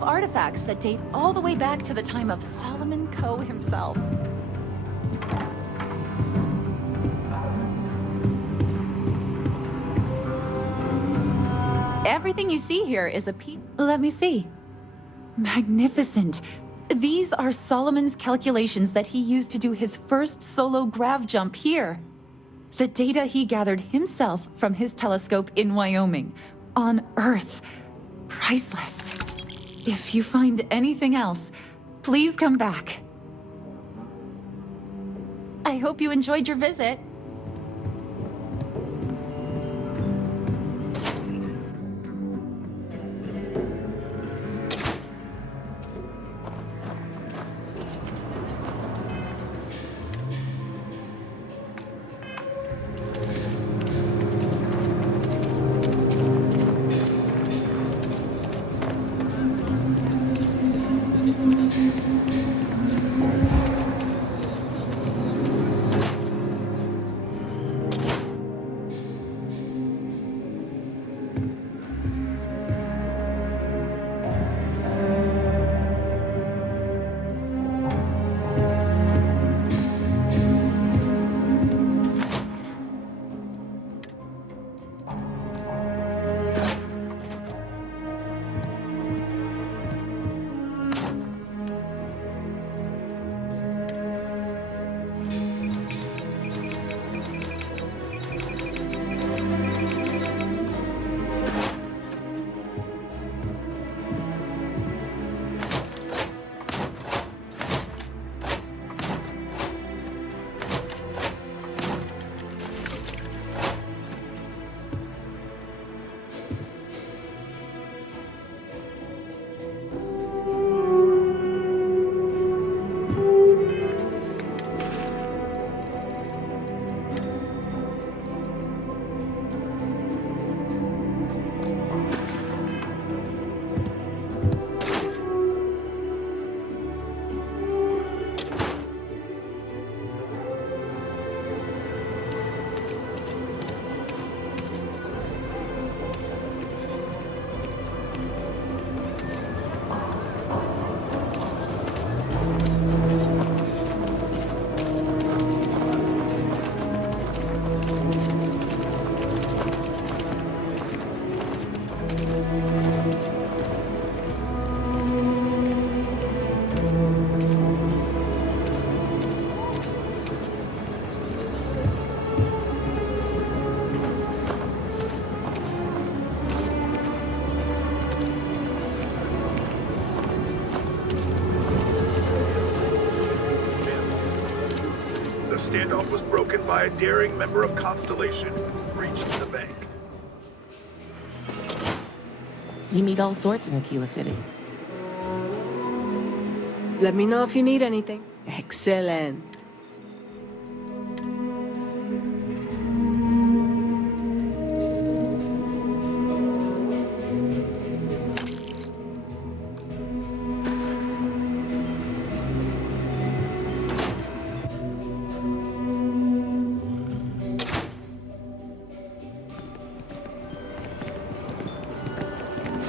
of artifacts that date all the way back to the time of Solomon Coe himself. Everything you see here is a piece. Let me see. Magnificent. These are Solomon's calculations that he used to do his first solo grav jump here. The data he gathered himself from his telescope in Wyoming, on Earth. Priceless. If you find anything else, please come back. I hope you enjoyed your visit. Standoff was broken by a daring member of Constellation, breaching the bank. You meet all sorts in Aquila City. Let me know if you need anything. Excellent.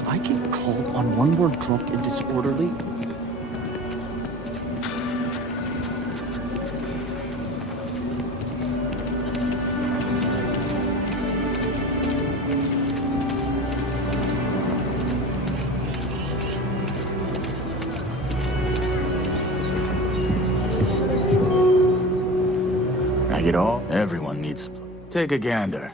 I get called on one more drunk and disorderly. I get all? Everyone needs. Take a gander.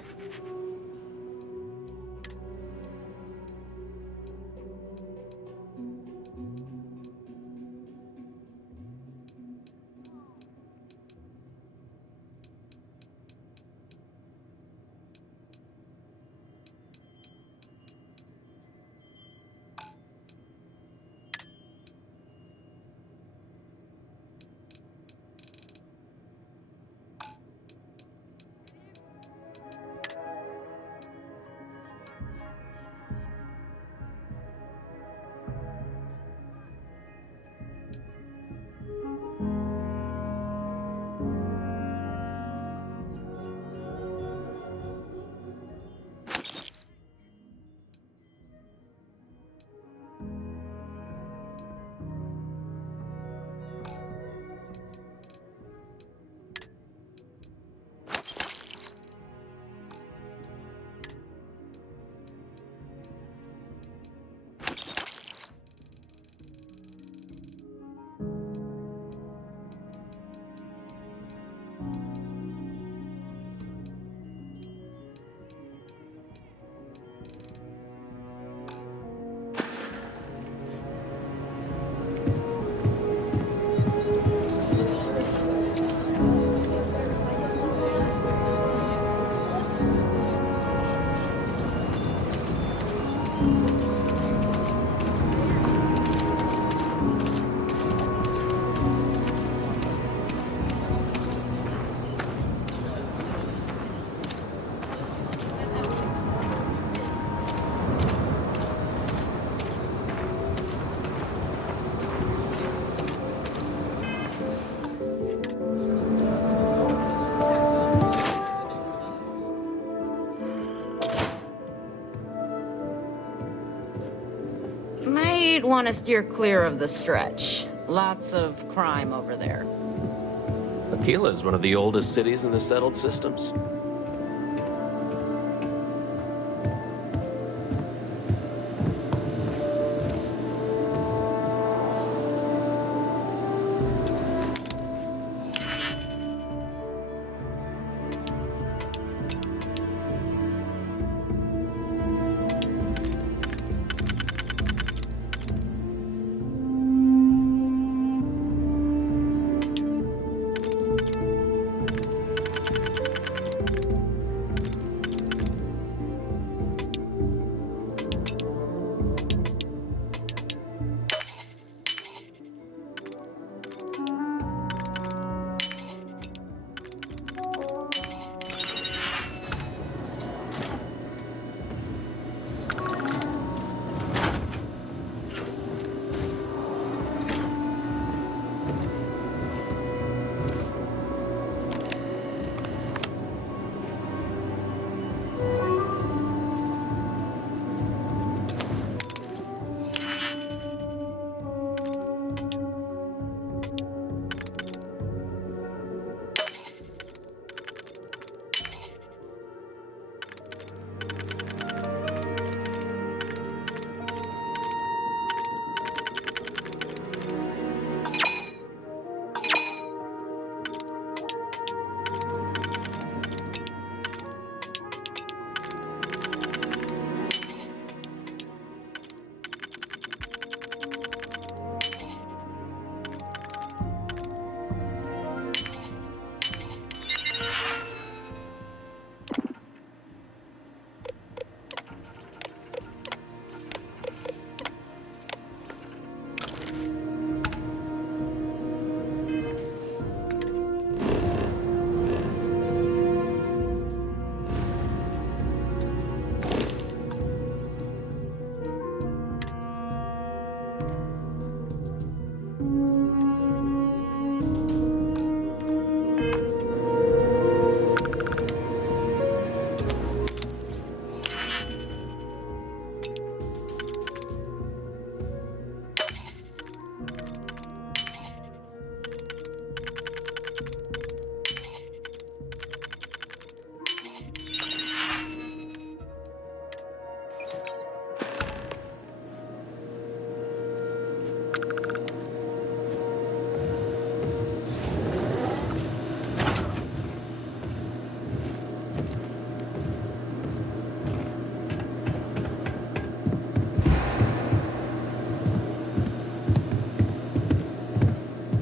Might want to steer clear of the stretch. Lots of crime over there. Aquila is one of the oldest cities in the settled systems.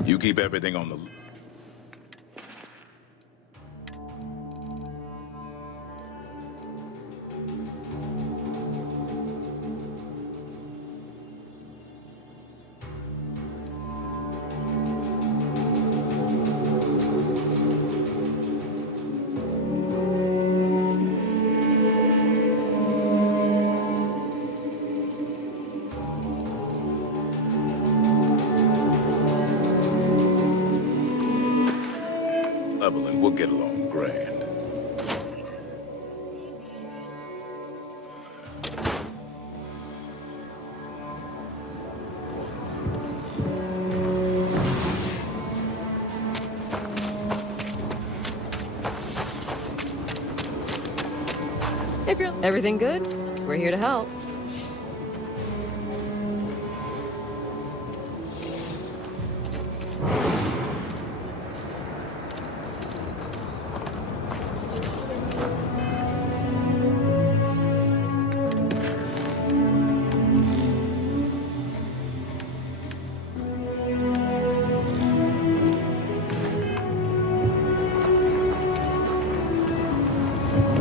You keep everything on the... Evelyn, we'll get along grand. If you're everything good, we're here to help.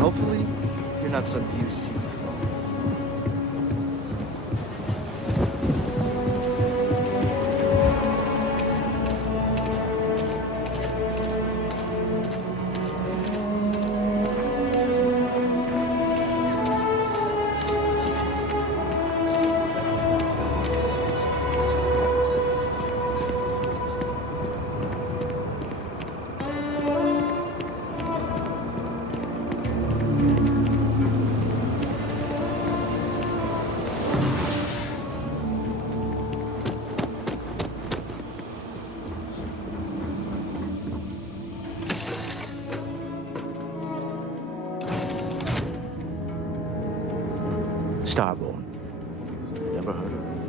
Hopefully, you're not some UC phone. heard of it.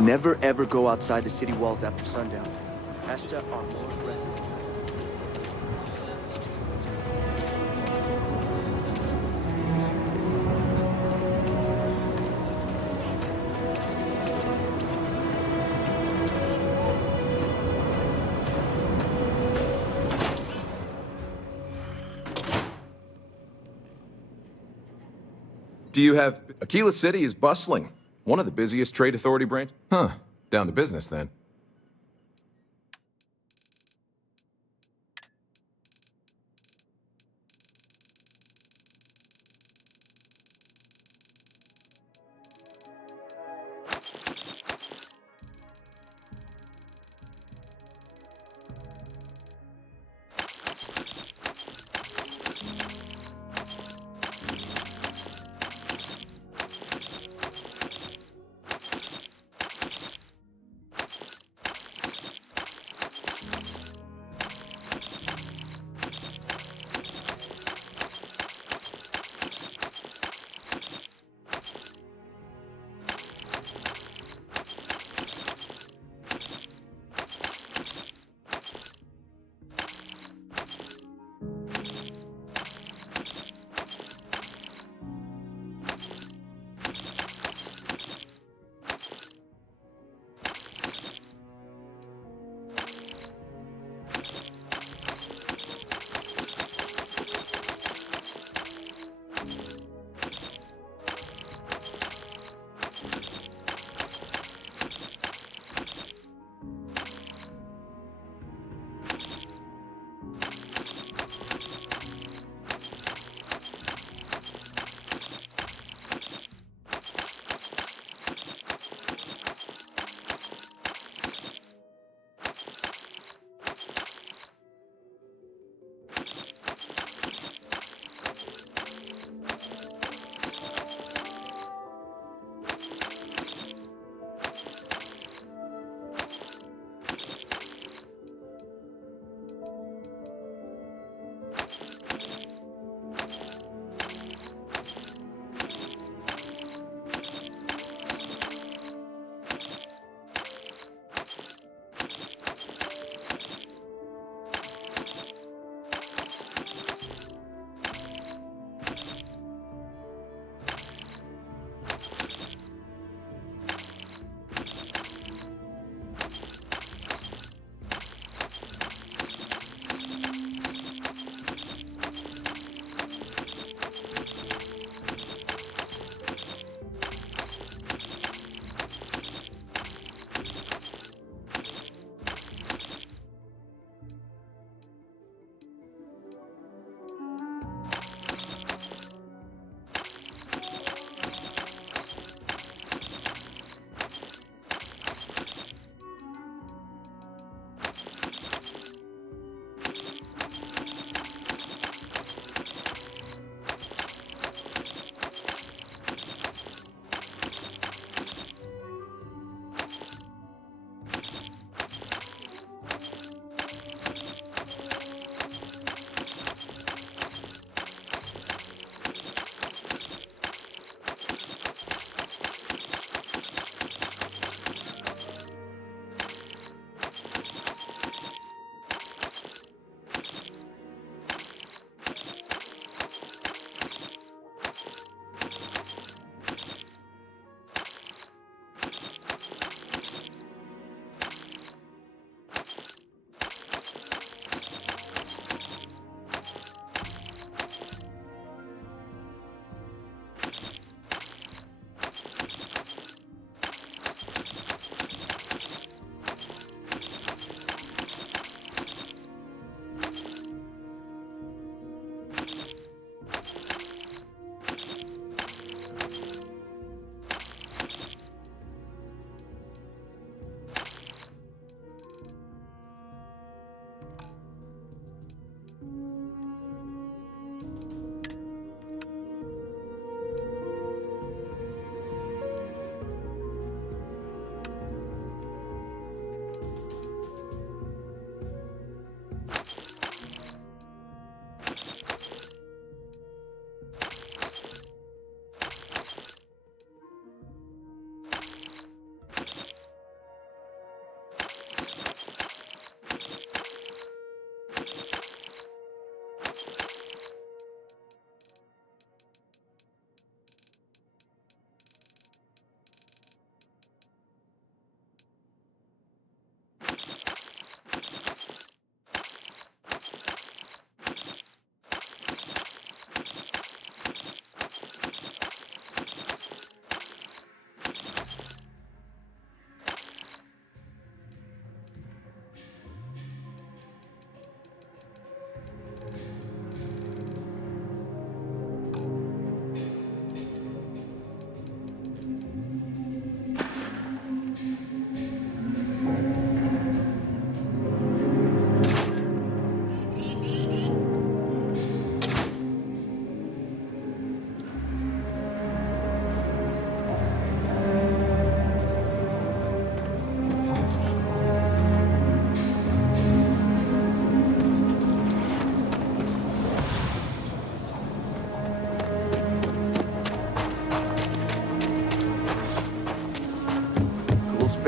Never ever go outside the city walls after sundown. Hashta are more aggressive. Do you have... Aquila City is bustling. One of the busiest trade authority branches. Huh. Down to business, then.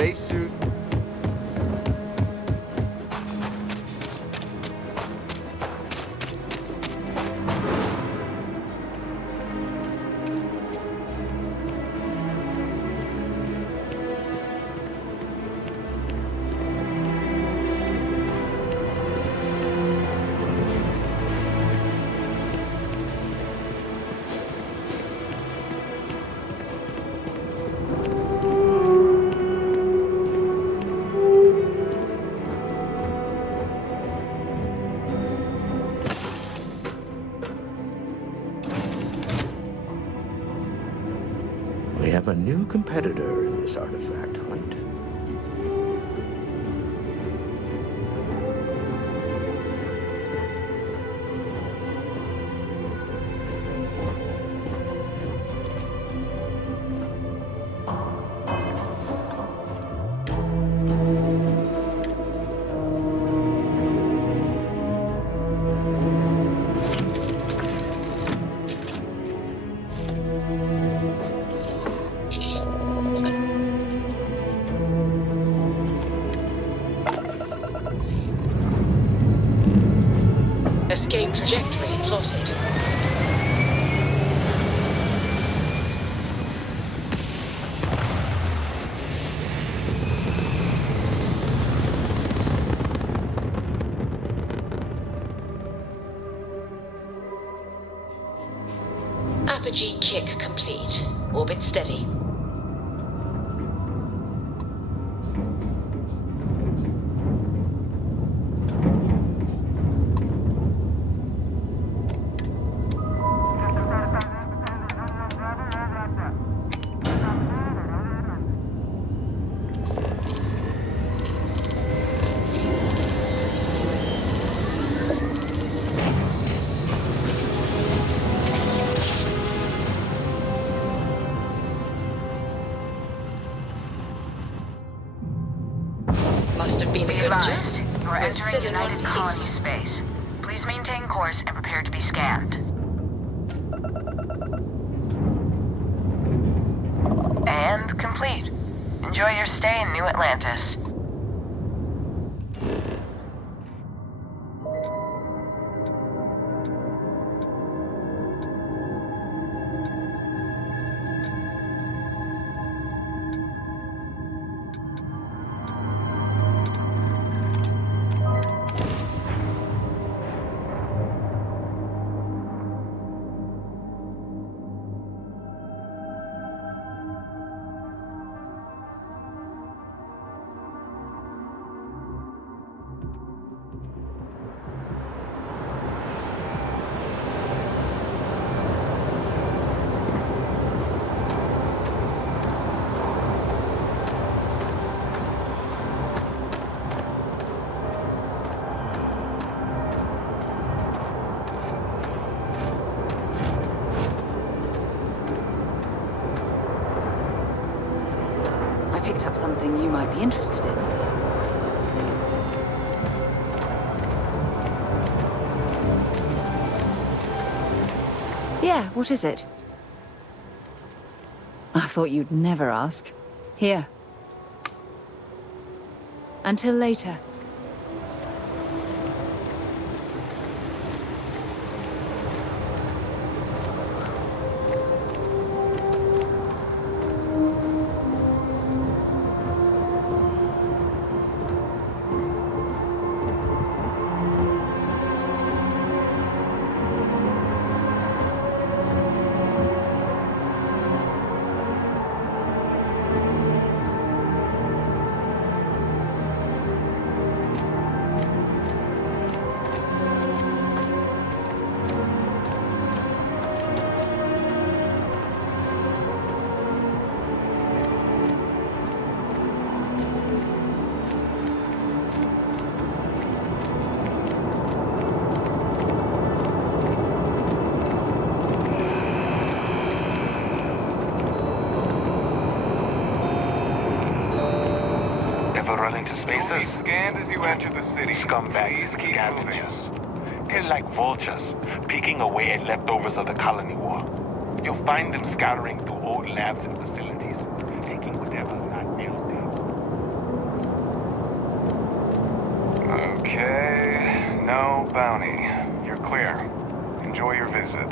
spacesuit. We have a new competitor in this artifact hunt. Escape trajectory plotted. Apogee kick complete. Orbit steady. Must have been a good journey. We're We're still entering in one United Colony piece. space. Please maintain course and prepare to be scanned. And complete. Enjoy your stay in New Atlantis. I picked up something you might be interested in. Yeah, what is it? I thought you'd never ask. Here. Until later. Ever run into spaces? You'll be scanned as you enter the city. Scumbags Please and keep scavengers. They're like vultures, picking away at leftovers of the colony war. You'll find them scattering through old labs and facilities, taking whatever's not empty. Okay, no bounty. You're clear. Enjoy your visit.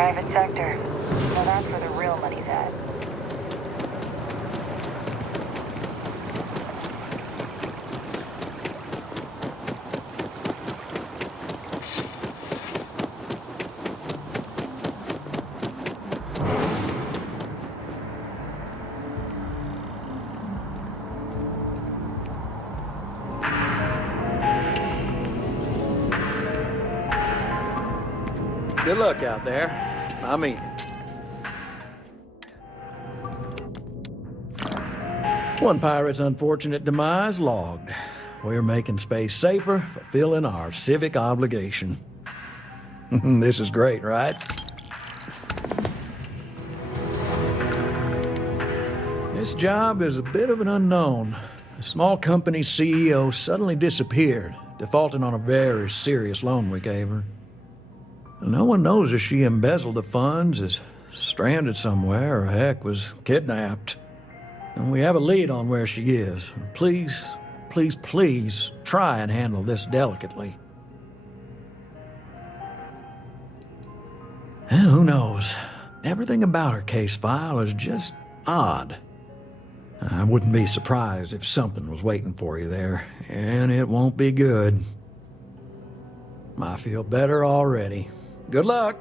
Private sector. Well, that's where the real money's at. Good luck out there. I mean it. One pirate's unfortunate demise logged. We're making space safer, fulfilling our civic obligation. This is great, right? This job is a bit of an unknown. A small company's CEO suddenly disappeared, defaulting on a very serious loan we gave her. No one knows if she embezzled the funds, is stranded somewhere, or heck, was kidnapped. And we have a lead on where she is. Please, please, please try and handle this delicately. And who knows? Everything about her case file is just odd. I wouldn't be surprised if something was waiting for you there, and it won't be good. I feel better already. Good luck.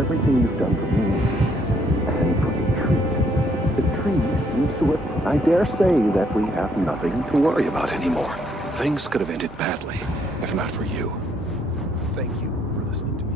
everything you've done for me, and for the tree. The tree seems to have... I dare say that we have nothing to worry about anymore. Things could have ended badly, if not for you. Thank you for listening to me.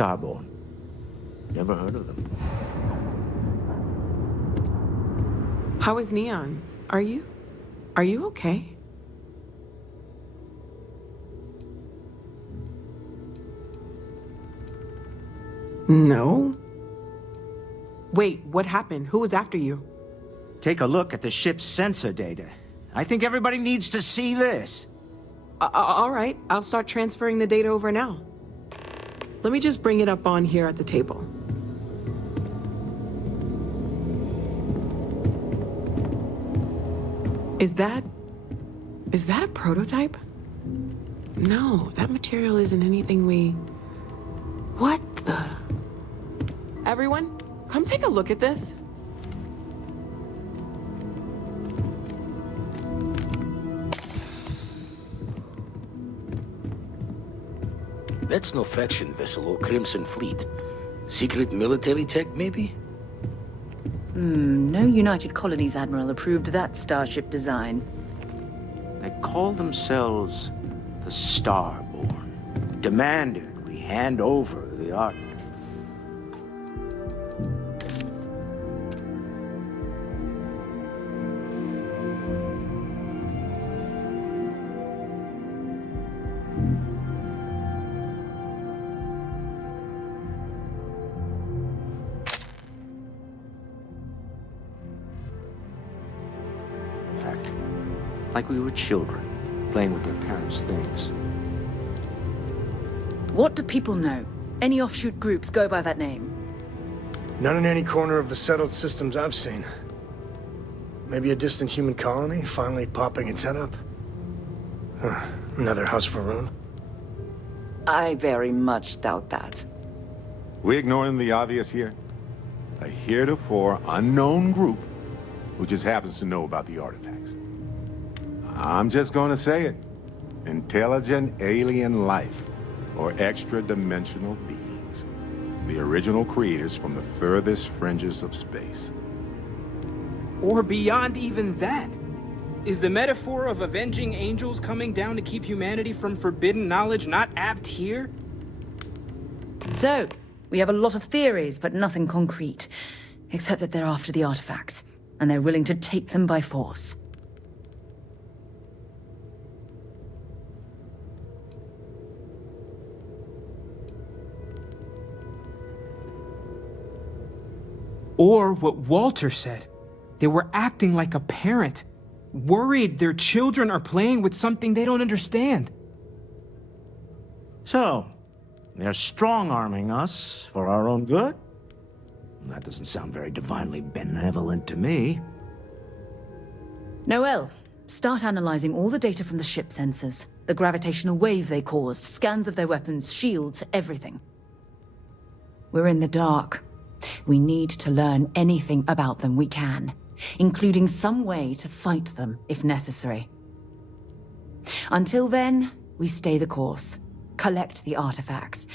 Starborn. Never heard of them. How is Neon? Are you okay? No. Wait, what happened? Who was after you? Take a look at the ship's sensor data. I think everybody needs to see this. All right, I'll start transferring the data over now. Let me just bring it up on here at the table. Is that a prototype? No, that material isn't anything we... What the... Everyone, come take a look at this. That's no faction vessel or Crimson Fleet. Secret military tech, maybe? No United Colonies Admiral approved that starship design. They call themselves the Starborn. Demanded we hand over the art. Like we were children, playing with their parents' things. What do people know? Any offshoot groups go by that name? None in any corner of the settled systems I've seen. Maybe a distant human colony finally popping its head up? Another house for Rune? I very much doubt that. We ignoring the obvious here? A heretofore unknown group who just happens to know about the artifacts. I'm just gonna say it. Intelligent alien life, or extra-dimensional beings. The original creators from the furthest fringes of space. Or beyond even that. Is the metaphor of avenging angels coming down to keep humanity from forbidden knowledge not apt here? So, we have a lot of theories, but nothing concrete. Except that they're after the artifacts, and they're willing to take them by force. Or what Walter said. They were acting like a parent, worried their children are playing with something they don't understand. So, they're strong-arming us for our own good? That doesn't sound very divinely benevolent to me. Noel, start analyzing all the data from the ship sensors. The gravitational wave they caused, scans of their weapons, shields, everything. We're in the dark. We need to learn anything about them we can, including some way to fight them if necessary. Until then, we stay the course, collect the artifacts.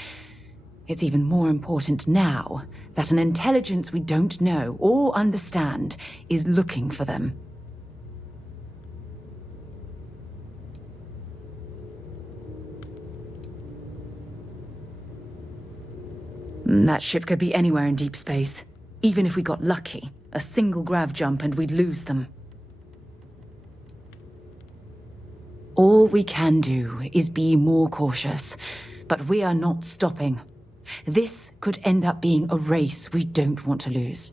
It's even more important now that an intelligence we don't know or understand is looking for them. That ship could be anywhere in deep space. Even if we got lucky, a single grav jump and we'd lose them. All we can do is be more cautious, but we are not stopping. This could end up being a race we don't want to lose.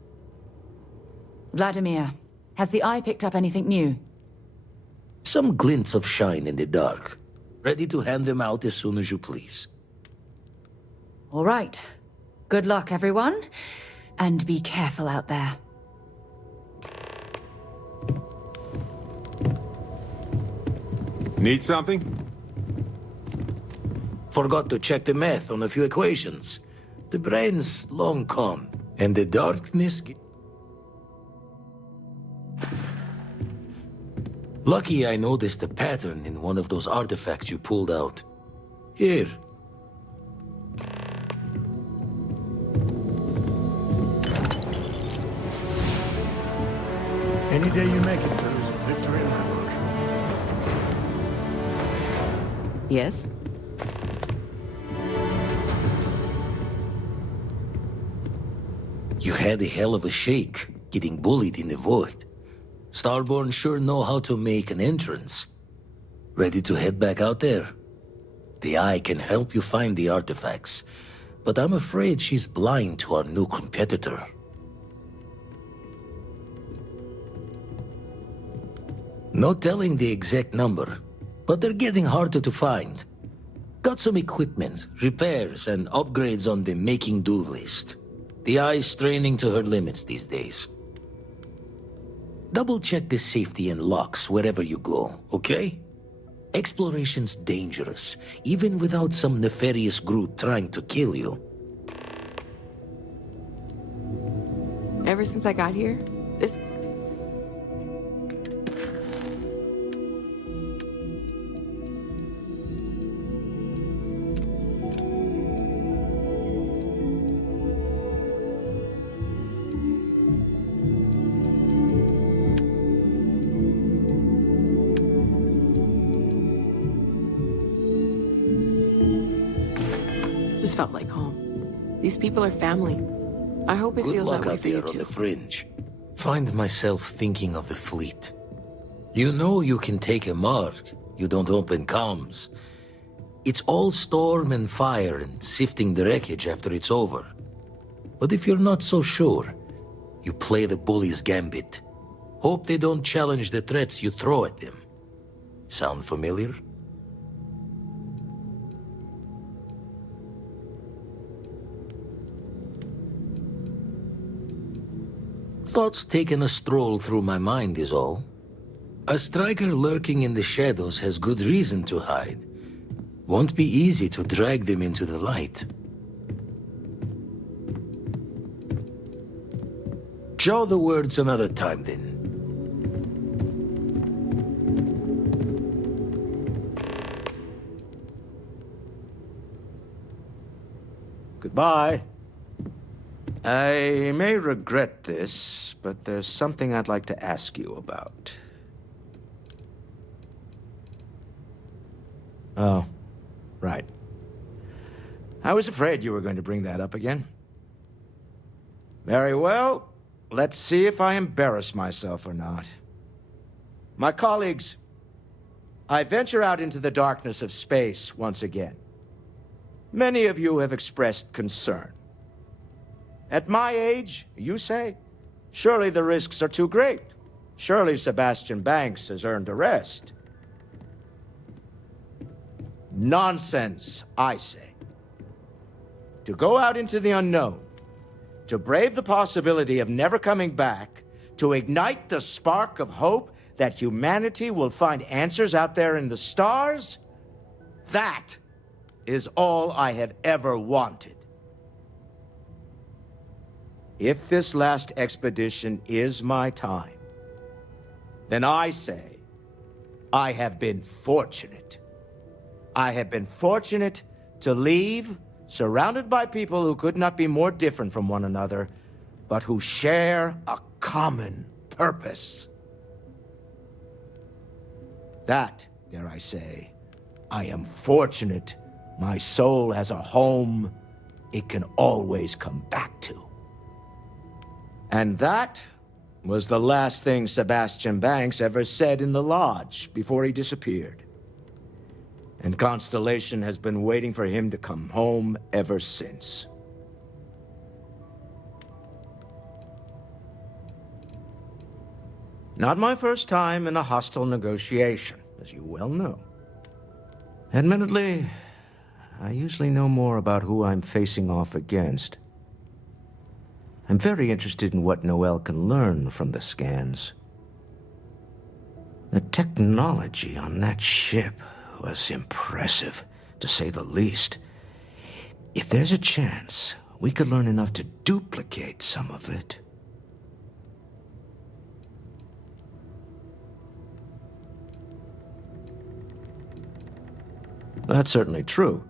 Vladimir, has the Eye picked up anything new? Some glints of shine in the dark. Ready to hand them out as soon as you please. All right. Good luck, everyone. And be careful out there. Need something? Forgot to check the math on a few equations. The brain's long gone, and the darkness... Lucky I noticed a pattern in one of those artifacts you pulled out. Here. Any day you make it, Drew, is a victory in my book. Yes? You had a hell of a shake, getting bullied in the void. Starborn sure know how to make an entrance. Ready to head back out there? The Eye can help you find the artifacts, but I'm afraid she's blind to our new competitor. No telling the exact number, but they're getting harder to find. Got some equipment, repairs, and upgrades on the making-do list. The Eye's straining to her limits these days. Double-check the safety and locks wherever you go, okay? Exploration's dangerous, even without some nefarious group trying to kill you. Ever since I got here, this... This felt like home. These people are family. I hope it feels that way for you too. Good luck out there on the fringe. Find myself thinking of the fleet. You know you can take a mark. You don't open comms. It's all storm and fire and sifting the wreckage after it's over. But if you're not so sure, you play the bully's gambit. Hope they don't challenge the threats you throw at them. Sound familiar? Thoughts taking a stroll through my mind is all. A striker lurking in the shadows has good reason to hide. Won't be easy to drag them into the light. Jaw the words another time, then. Goodbye. I may regret this, but there's something I'd like to ask you about. Oh, right. I was afraid you were going to bring that up again. Very well. Let's see if I embarrass myself or not. My colleagues, I venture out into the darkness of space once again. Many of you have expressed concern. At my age, you say, surely the risks are too great. Surely Sebastian Banks has earned a rest. Nonsense, I say. To go out into the unknown, to brave the possibility of never coming back, to ignite the spark of hope that humanity will find answers out there in the stars, that is all I have ever wanted. If this last expedition is my time, then I say, I have been fortunate. I have been fortunate to leave, surrounded by people who could not be more different from one another, but who share a common purpose. That, dare I say, I am fortunate my soul has a home it can always come back to. And that was the last thing Sebastian Banks ever said in the lodge before he disappeared. And Constellation has been waiting for him to come home ever since. Not my first time in a hostile negotiation, as you well know. Admittedly, I usually know more about who I'm facing off against. I'm very interested in what Noel can learn from the scans. The technology on that ship was impressive, to say the least. If there's a chance, we could learn enough to duplicate some of it. That's certainly true.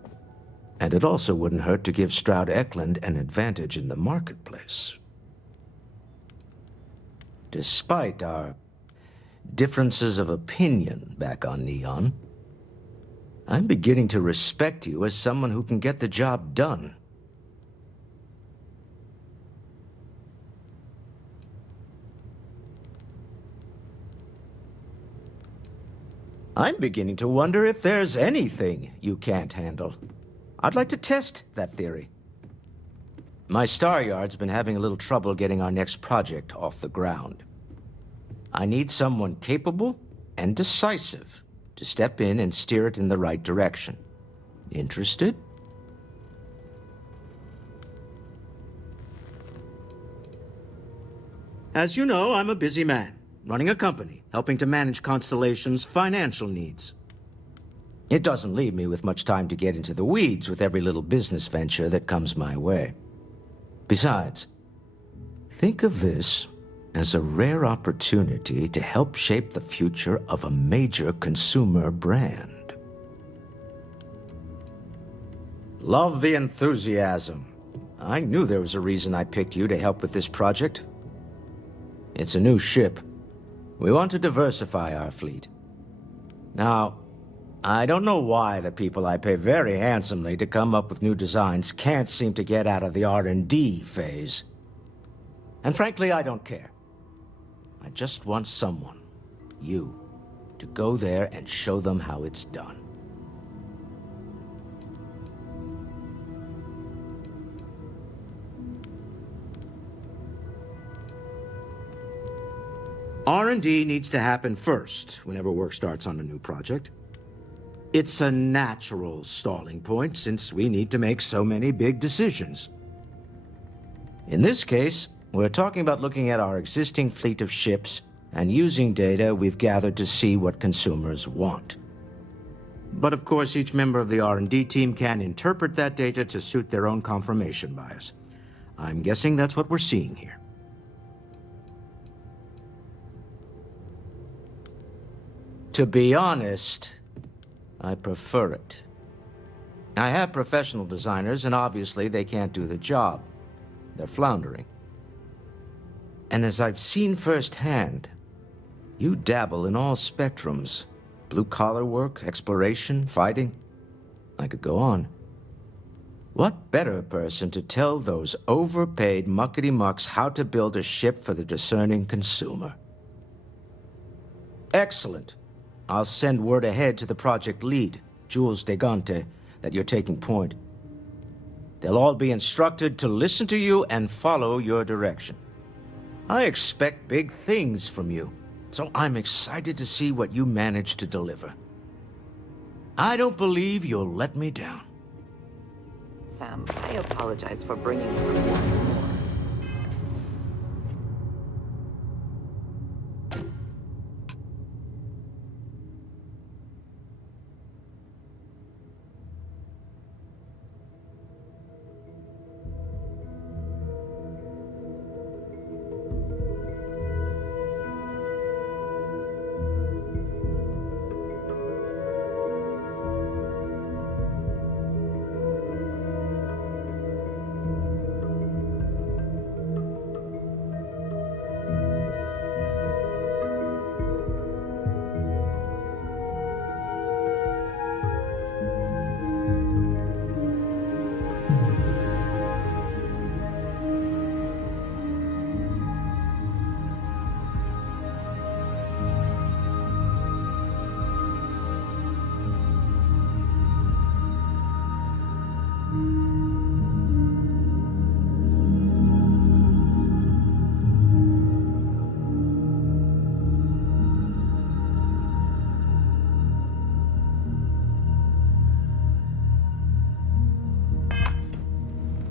And it also wouldn't hurt to give Stroud Eklund an advantage in the marketplace. Despite our differences of opinion back on Neon, I'm beginning to respect you as someone who can get the job done. I'm beginning to wonder if there's anything you can't handle. I'd like to test that theory. My Star Yard's been having a little trouble getting our next project off the ground. I need someone capable and decisive to step in and steer it in the right direction. Interested? As you know, I'm a busy man, running a company, helping to manage Constellation's financial needs. It doesn't leave me with much time to get into the weeds with every little business venture that comes my way. Besides, think of this as a rare opportunity to help shape the future of a major consumer brand. Love the enthusiasm. I knew there was a reason I picked you to help with this project. It's a new ship. We want to diversify our fleet. Now, I don't know why the people I pay very handsomely to come up with new designs can't seem to get out of the R&D phase. And frankly, I don't care. I just want someone, you, to go there and show them how it's done. R&D needs to happen first whenever work starts on a new project. It's a natural stalling point since we need to make so many big decisions. In this case, we're talking about looking at our existing fleet of ships and using data we've gathered to see what consumers want. But of course, each member of the R&D team can interpret that data to suit their own confirmation bias. I'm guessing that's what we're seeing here. To be honest, I prefer it. I have professional designers, and obviously they can't do the job. They're floundering. And as I've seen firsthand, you dabble in all spectrums. Blue-collar work, exploration, fighting. I could go on. What better person to tell those overpaid muckety-mucks how to build a ship for the discerning consumer? Excellent. I'll send word ahead to the project lead, Jules Degante, that you're taking point. They'll all be instructed to listen to you and follow your direction. I expect big things from you, so I'm excited to see what you manage to deliver. I don't believe you'll let me down. Sam, I apologize for bringing you up once more.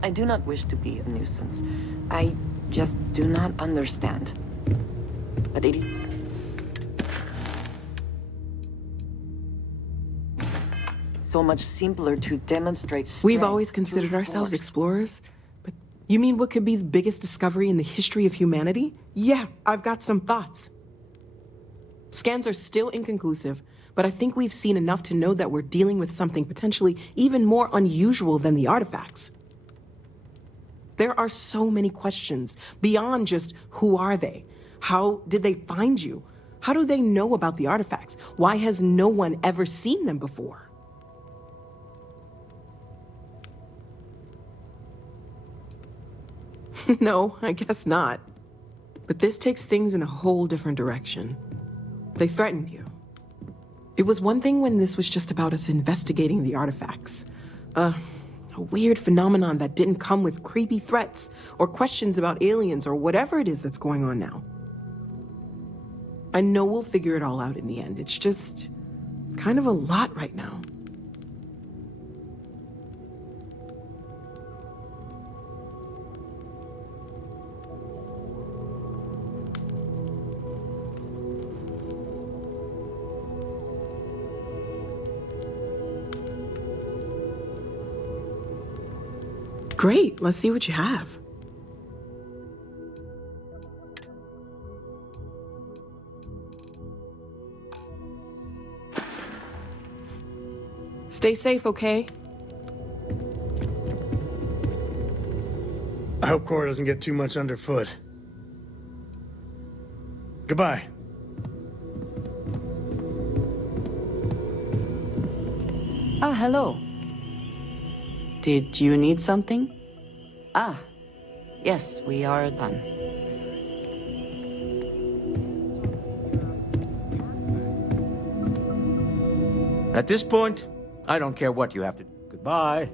I do not wish to be a nuisance. I just do not understand. But it is... so much simpler to demonstrate strength. We've always considered ourselves explorers, but you mean what could be the biggest discovery in the history of humanity? Yeah, I've got some thoughts. Scans are still inconclusive, but I think we've seen enough to know that we're dealing with something potentially even more unusual than the artifacts. There are so many questions beyond just who are they? How did they find you? How do they know about the artifacts? Why has no one ever seen them before? No, I guess not. But this takes things in a whole different direction. They threatened you. It was one thing when this was just about us investigating the artifacts. A weird phenomenon that didn't come with creepy threats or questions about aliens or whatever it is that's going on now. I know we'll figure it all out in the end. It's just kind of a lot right now. Great, let's see what you have. Stay safe, okay? I hope Cora doesn't get too much underfoot. Goodbye. Ah, hello. Did you need something? Ah, yes, we are done. At this point, I don't care what you have to do. Goodbye.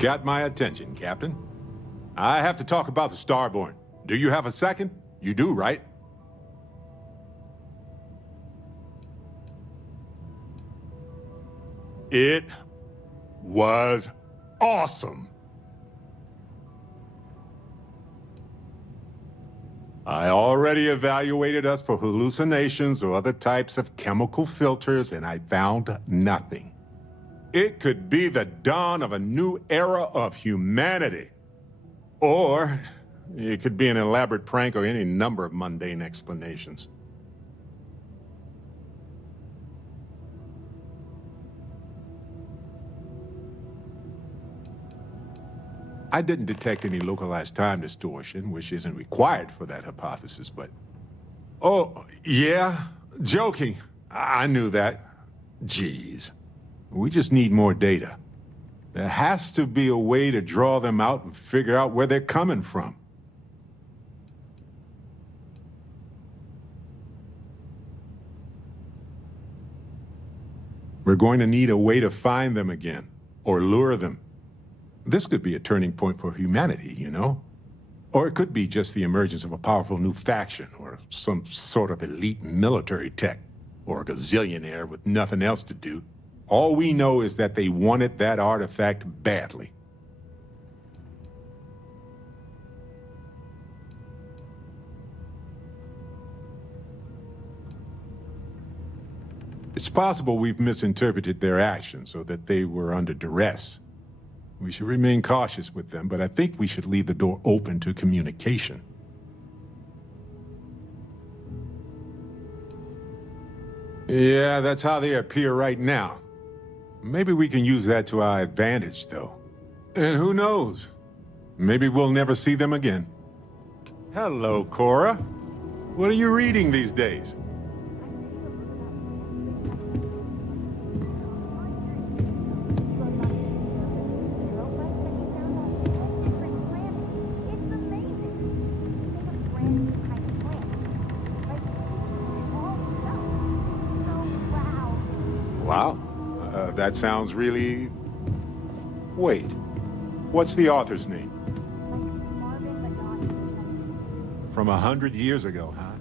Got my attention, Captain. I have to talk about the Starborn. Do you have a second? You do, right? It was awesome. I already evaluated us for hallucinations or other types of chemical filters, and I found nothing. It could be the dawn of a new era of humanity. Or it could be an elaborate prank or any number of mundane explanations. I didn't detect any localized time distortion, which isn't required for that hypothesis, but... Oh, yeah? Joking. I knew that. Jeez. We just need more data. There has to be a way to draw them out and figure out where they're coming from. We're going to need a way to find them again, or lure them. This could be a turning point for humanity, you know? Or it could be just the emergence of a powerful new faction, or some sort of elite military tech, or a gazillionaire with nothing else to do. All we know is that they wanted that artifact badly. It's possible we've misinterpreted their actions, or that they were under duress. We should remain cautious with them, but I think we should leave the door open to communication. Yeah, that's how they appear right now. Maybe we can use that to our advantage, though. And who knows? Maybe we'll never see them again. Hello, Cora. What are you reading these days? Wow. That sounds really... Wait. What's the author's name? From 100 years ago, huh?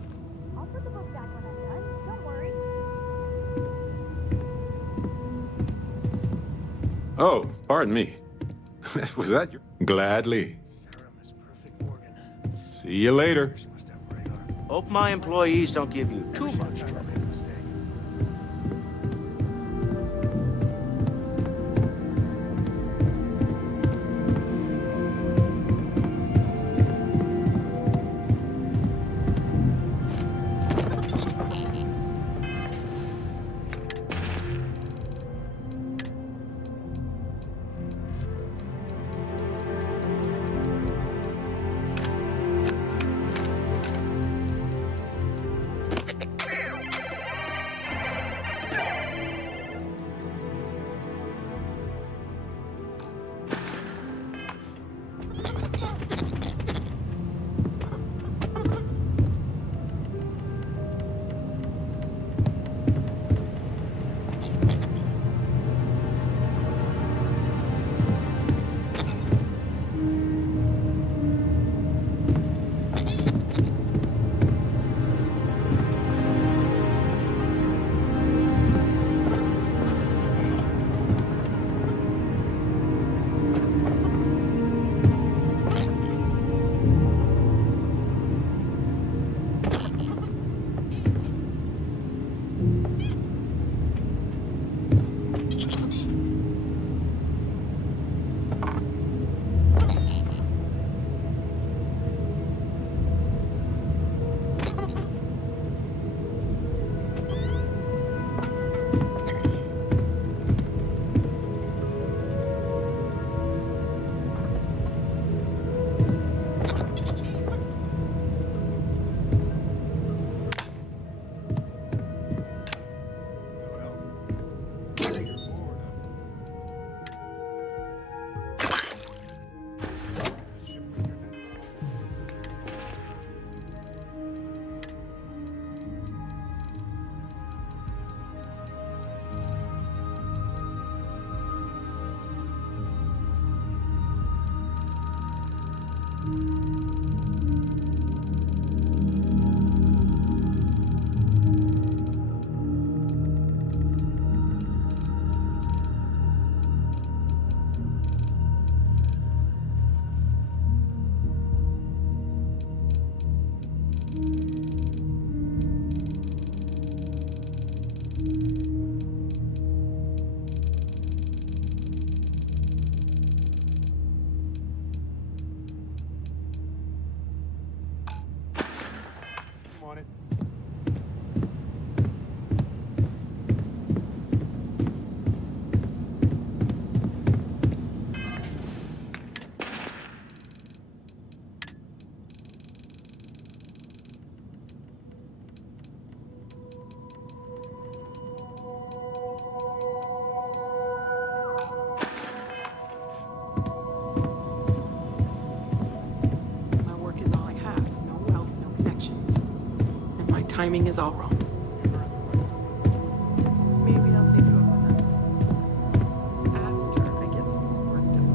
Oh, pardon me. Was that your... Gladly. See you later. Hope my employees don't give you too much trouble. on it? My work is all I have. No wealth, no connections. And my timing is all wrong. Maybe I'll take you up on that, sis. After I get some more work done.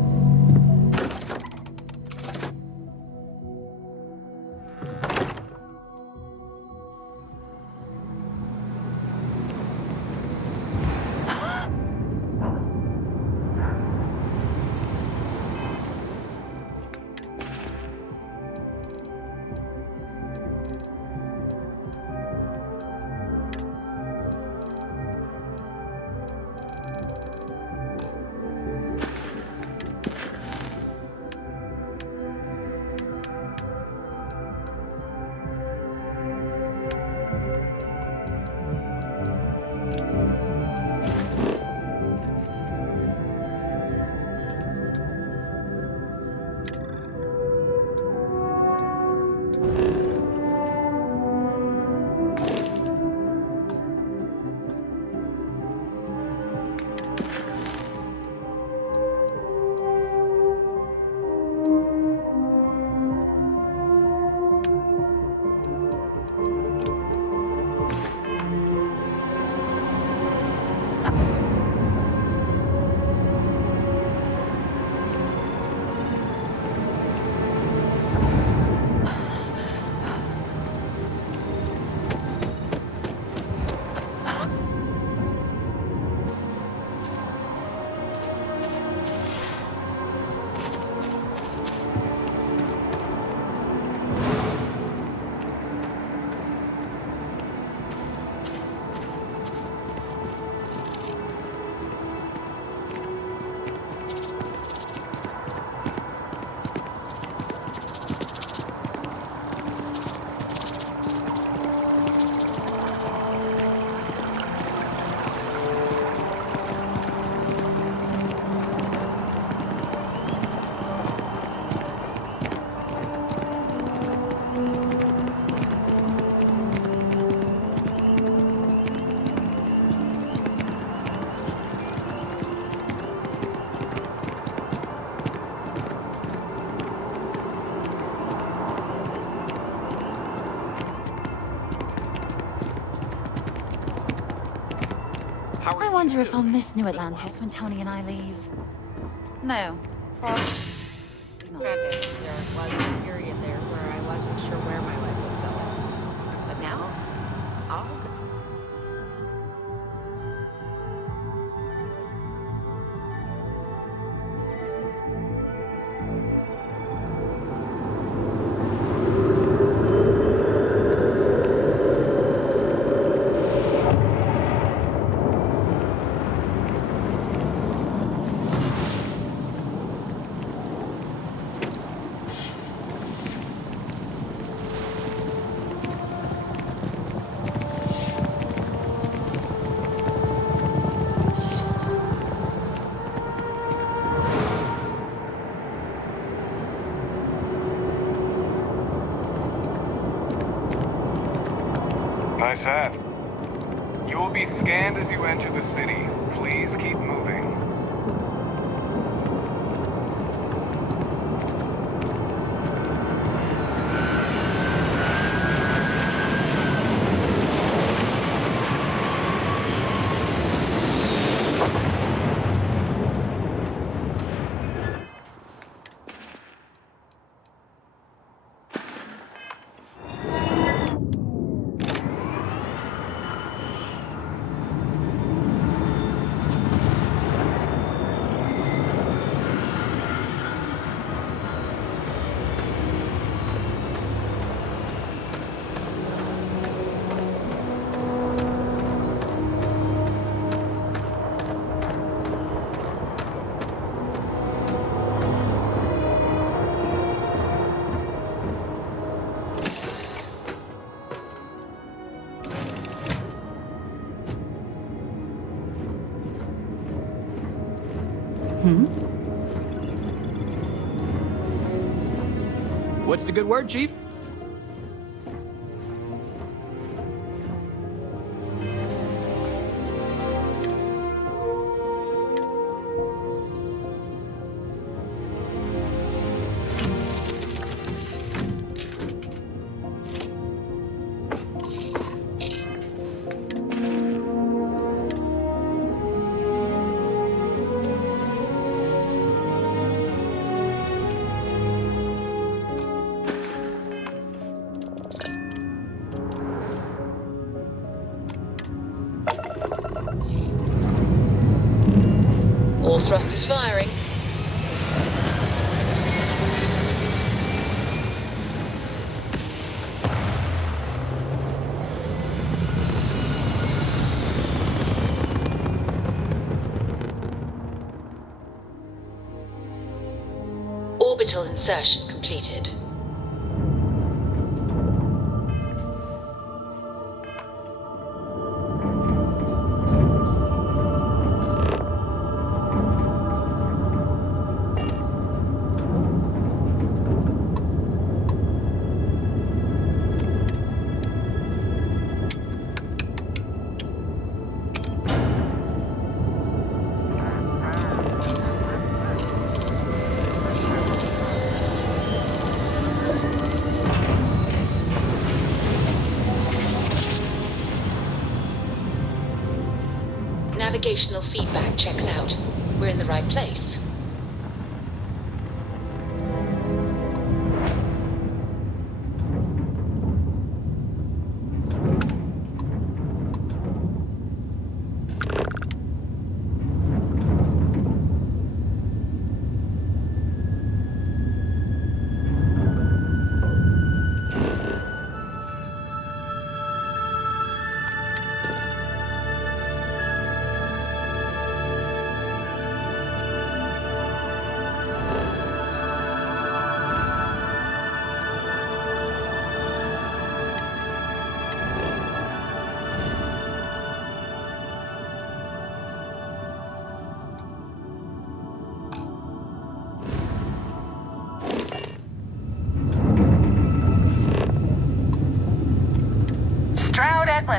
I wonder if I'll miss New Atlantis when Tony and I leave. No. Probably not. Granted, there was a period there where I wasn't sure where my life was going. But now, I'll go. Nice hat. You will be scanned as you enter the city. Please keep moving. What's the good word, Chief? All thrusters firing. Orbital insertion completed. Navigational feedback checks out. We're in the right place.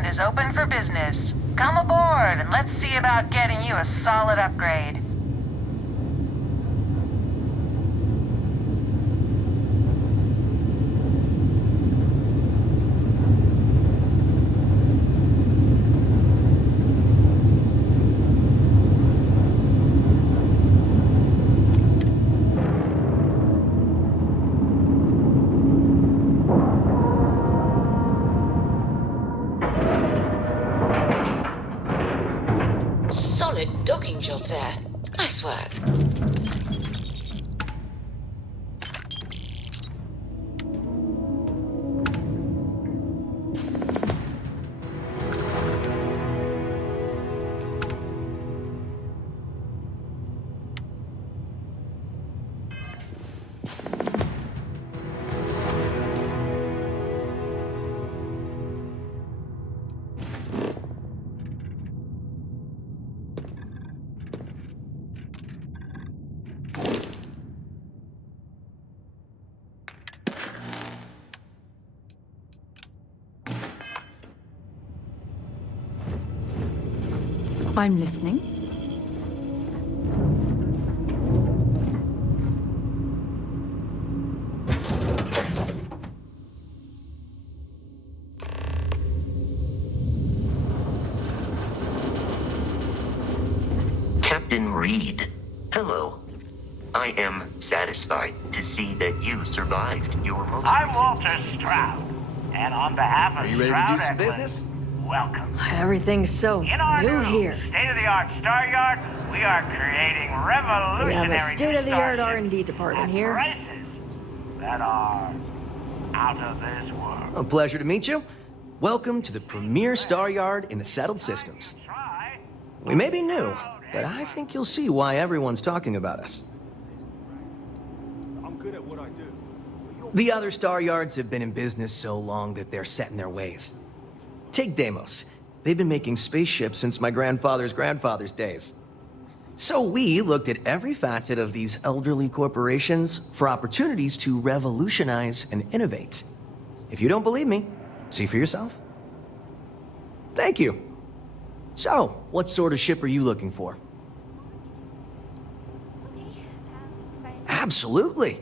Is open for business. Come aboard and let's see about getting you a solid upgrade. Solid docking job there. Nice work. I'm listening. Captain Reed, hello. I am satisfied to see that you survived your most... I'm Walter Stroud, and on behalf of Are you ready to Stroud do some Eklund, business? welcome. Everything's so In our new new here. state-of-the-art Star Yard, we are creating revolutionary We have a new state-of-the-art starships R&D department at here. prices that are out of this world. A pleasure to meet you. Welcome to the premier Star Yard in the settled systems. We may be new, but I think you'll see why everyone's talking about us. I'm good at what I do. The other Star Yards have been in business so long that they're set in their ways. Take Deimos. They've been making spaceships since my grandfather's grandfather's days. So we looked at every facet of these elderly corporations for opportunities to revolutionize and innovate. If you don't believe me, see for yourself. Thank you. So, what sort of ship are you looking for? Absolutely.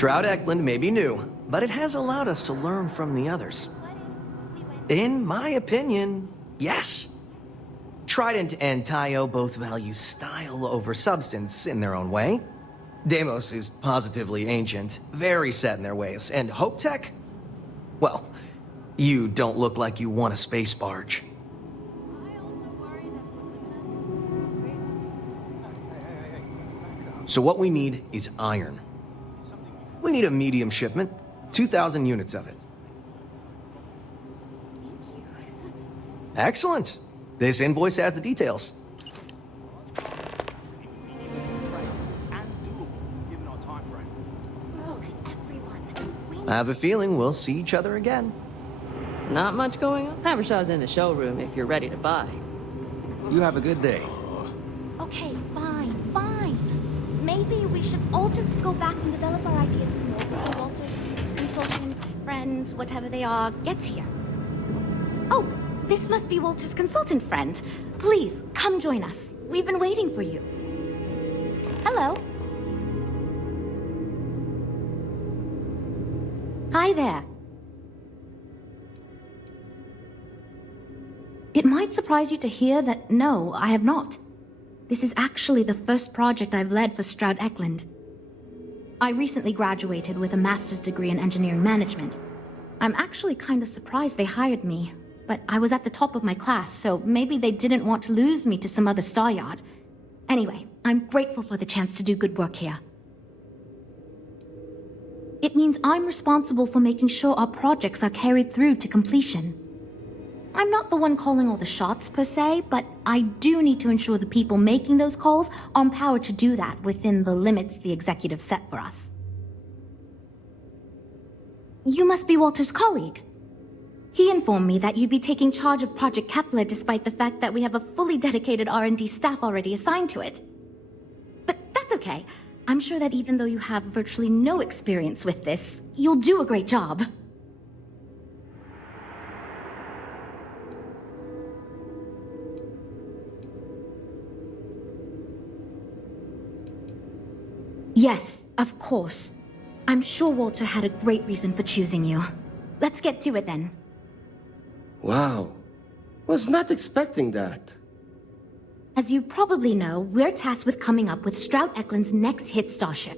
Stroud Eklund may be new, but it has allowed us to learn from the others. In my opinion, yes. Trident and Tayo both value style over substance in their own way. Deimos is positively ancient, very set in their ways, and Hope Tech? Well, you don't look like you want a space barge. So what we need is iron. We need a medium shipment, 2,000 units of it. Excellent. This invoice has the details. I have a feeling we'll see each other again. Not much going on. Havershaw's in the showroom if you're ready to buy. You have a good day. Okay, fine. Maybe we should all just go back and develop our ideas some more before Walter's consultant, friend, whatever they are, gets here. Oh, this must be Walter's consultant friend. Please, come join us. We've been waiting for you. Hello. Hi there. It might surprise you to hear that no, I have not. This is actually the first project I've led for Stroud Eklund. I recently graduated with a master's degree in engineering management. I'm actually kind of surprised they hired me, but I was at the top of my class, so maybe they didn't want to lose me to some other star yard. Anyway, I'm grateful for the chance to do good work here. It means I'm responsible for making sure our projects are carried through to completion. I'm not the one calling all the shots per se, but I do need to ensure the people making those calls are empowered to do that within the limits the executive set for us. You must be Walter's colleague. He informed me that you'd be taking charge of Project Kepler despite the fact that we have a fully dedicated R&D staff already assigned to it. But that's okay. I'm sure that even though you have virtually no experience with this, you'll do a great job. Yes, of course. I'm sure Walter had a great reason for choosing you. Let's get to it then. Wow. Was not expecting that. As you probably know, we're tasked with coming up with Stroud Eklund's next hit starship.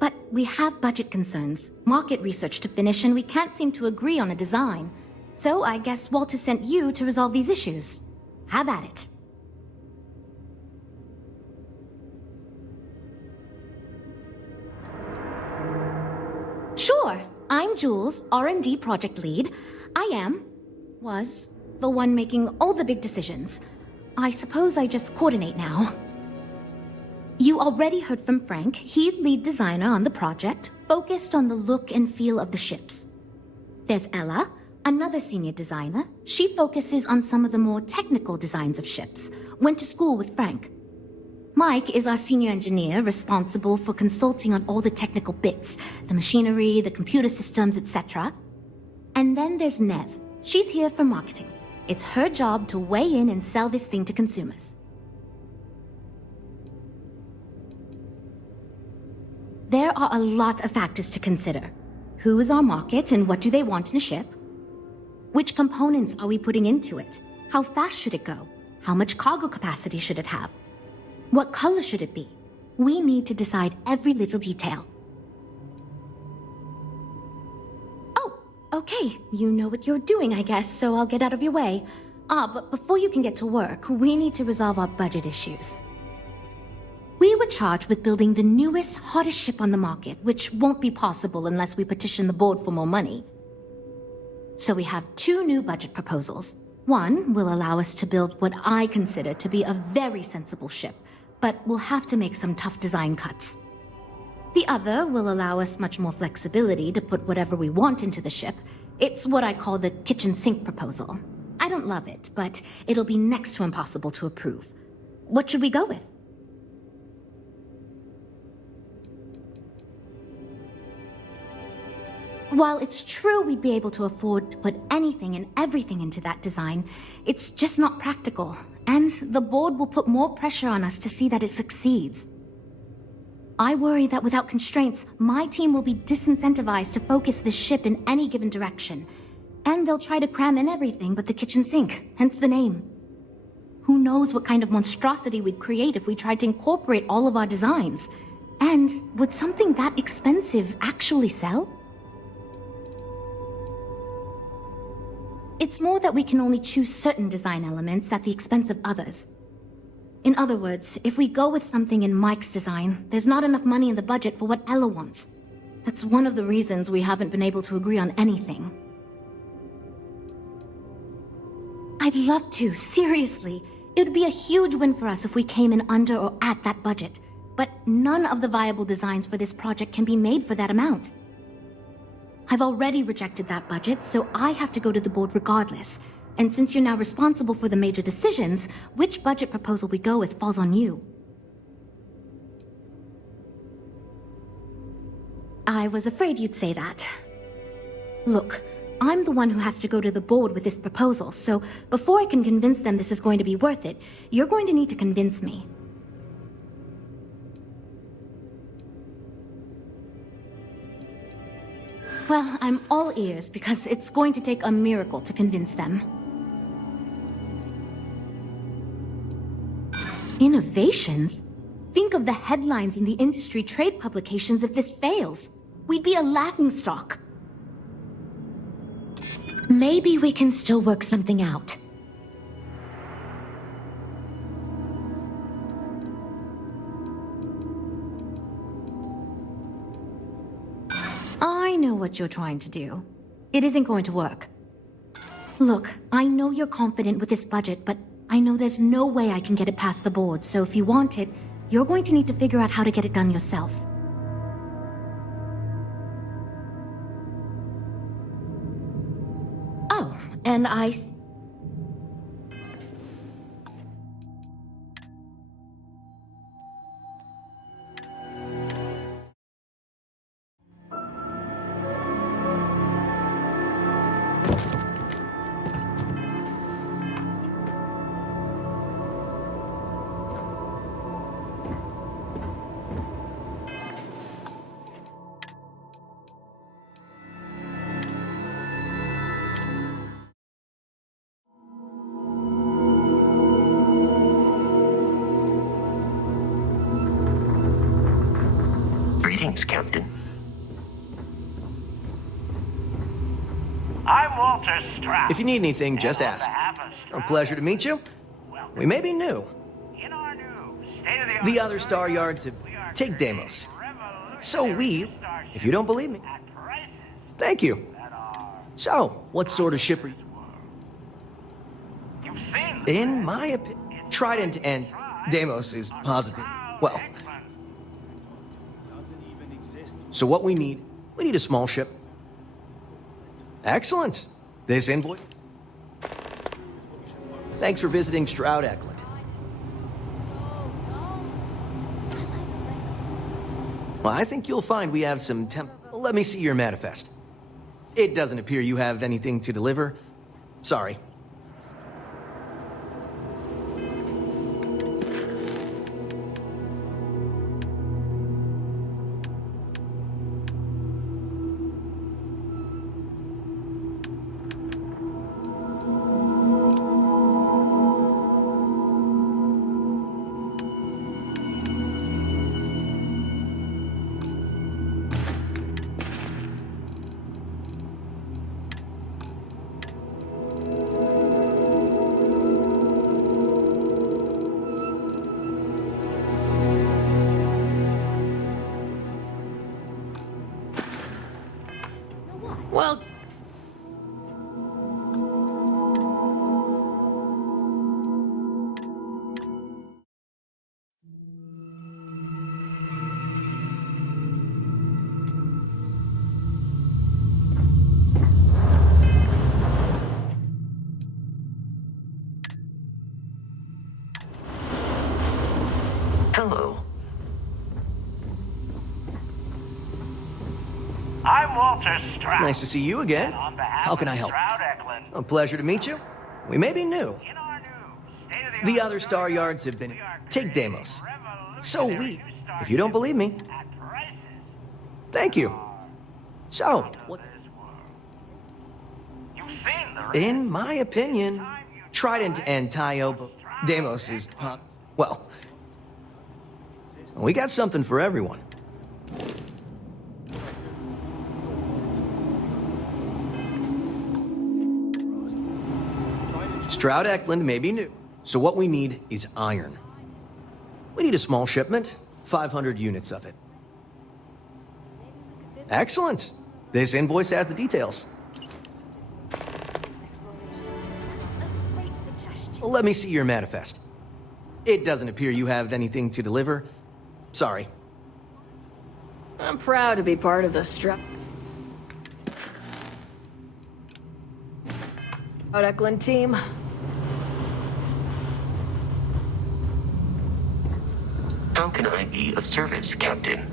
But we have budget concerns, market research to finish, and we can't seem to agree on a design. So I guess Walter sent you to resolve these issues. Have at it. Sure, I'm Jules, R&D project lead. Was the one making all the big decisions. I suppose I just coordinate now. You already heard from Frank. He's lead designer on the project, focused on the look and feel of the ships. There's Ella, another senior designer. She focuses on some of the more technical designs of ships. Went to school with Frank. Mike is our senior engineer, responsible for consulting on all the technical bits, the machinery, the computer systems, etc. And then there's Nev. She's here for marketing. It's her job to weigh in and sell this thing to consumers. There are a lot of factors to consider. Who is our market and what do they want in a ship? Which components are we putting into it? How fast should it go? How much cargo capacity should it have? What color should it be? We need to decide every little detail. Okay, you know what you're doing, I guess, so I'll get out of your way. But before you can get to work, we need to resolve our budget issues. We were charged with building the newest, hottest ship on the market, which won't be possible unless we petition the board for more money. So we have two new budget proposals. One will allow us to build what I consider to be a very sensible ship, but we'll have to make some tough design cuts. The other will allow us much more flexibility to put whatever we want into the ship. It's what I call the kitchen sink proposal. I don't love it, but it'll be next to impossible to approve. What should we go with? While it's true we'd be able to afford to put anything and everything into that design, it's just not practical, and the board will put more pressure on us to see that it succeeds. I worry that without constraints, my team will be disincentivized to focus this ship in any given direction. And they'll try to cram in everything but the kitchen sink, hence the name. Who knows what kind of monstrosity we'd create if we tried to incorporate all of our designs? And would something that expensive actually sell? It's more that we can only choose certain design elements at the expense of others. In other words, if we go with something in Mike's design, there's not enough money in the budget for what Ella wants. That's one of the reasons we haven't been able to agree on anything. I'd love to, seriously. It would be a huge win for us if we came in under or at that budget. But none of the viable designs for this project can be made for that amount. I've already rejected that budget, so I have to go to the board regardless. And since you're now responsible for the major decisions, which budget proposal we go with falls on you. I was afraid you'd say that. Look, I'm the one who has to go to the board with this proposal, so before I can convince them this is going to be worth it, you're going to need to convince me. Well, I'm all ears because it's going to take a miracle to convince them. Innovations? Think of the headlines in the industry trade publications if this fails. We'd be a laughingstock. Maybe we can still work something out. I know what you're trying to do. It isn't going to work. Look, I know you're confident with this budget, but I know there's no way I can get it past the board, so if you want it, you're going to need to figure out how to get it done yourself. Oh, and Thanks, Captain. I'm Walter Stroud. If you need anything, just And on ask. behalf of A Stroud pleasure to meet you. We may be new. in our new state-of-the-art The other Star Yards have... Take Deimos. So we... If you don't believe me... Thank you. So, what sort of ship are you... You've seen In my opinion... Trident and Deimos is positive. Well... So what we need a small ship. Excellent. This invoice... Thanks for visiting Stroud Eklund. Well, I think you'll find we have some Let me see your manifest. It doesn't appear you have anything to deliver. Sorry. Well, Hello. I'm Walter Stroud. Nice to see you again. And on behalf How can of I help? Stroud Eklund, A pleasure to meet you. We may be new. The other Star Yards have been... Take Deimos. So we... If you don't believe me... Thank you. So, what... you've seen the In my opinion, Trident and Tayo... Deimos is... Well... We got something for everyone. Stroud Eklund may be new, so what we need is iron. We need a small shipment, 500 units of it. Excellent. This invoice has the details. Let me see your manifest. It doesn't appear you have anything to deliver. Sorry. I'm proud to be part of the Stroud Eklund team. How can I be of service, Captain?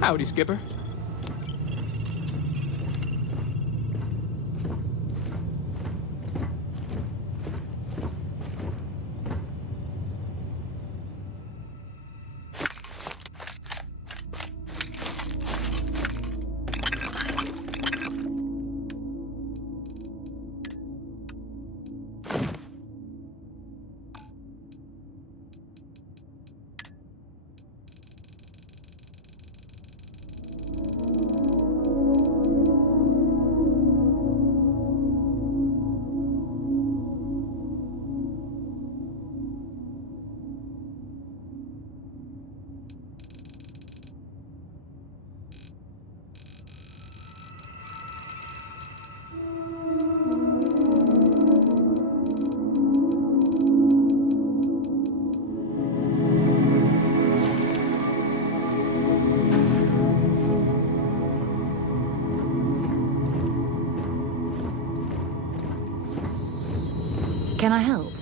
Howdy, Skipper. Can I help?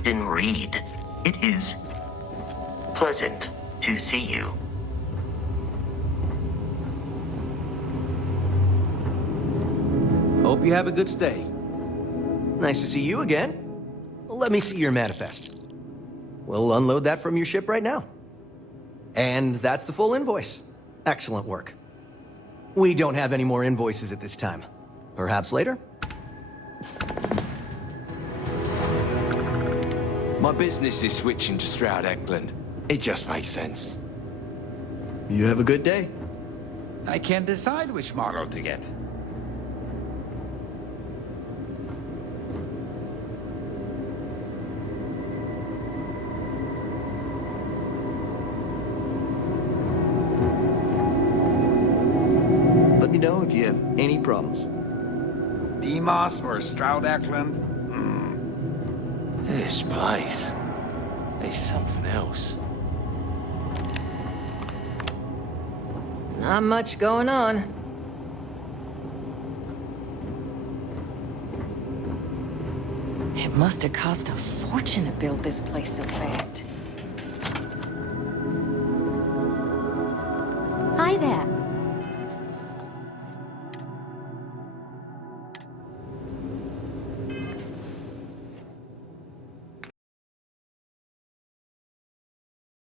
Captain Reed. It is pleasant to see you. Hope you have a good stay. Nice to see you again. Let me see your manifest. We'll unload that from your ship right now. And that's the full invoice. Excellent work. We don't have any more invoices at this time. Perhaps later? My business is switching to Stroud Eklund. It just makes sense. You have a good day. I can't decide which model to get. Let me know if you have any problems. Demos or Stroud Eklund? This place is something else. Not much going on. It must have cost a fortune to build this place so fast. Hi there.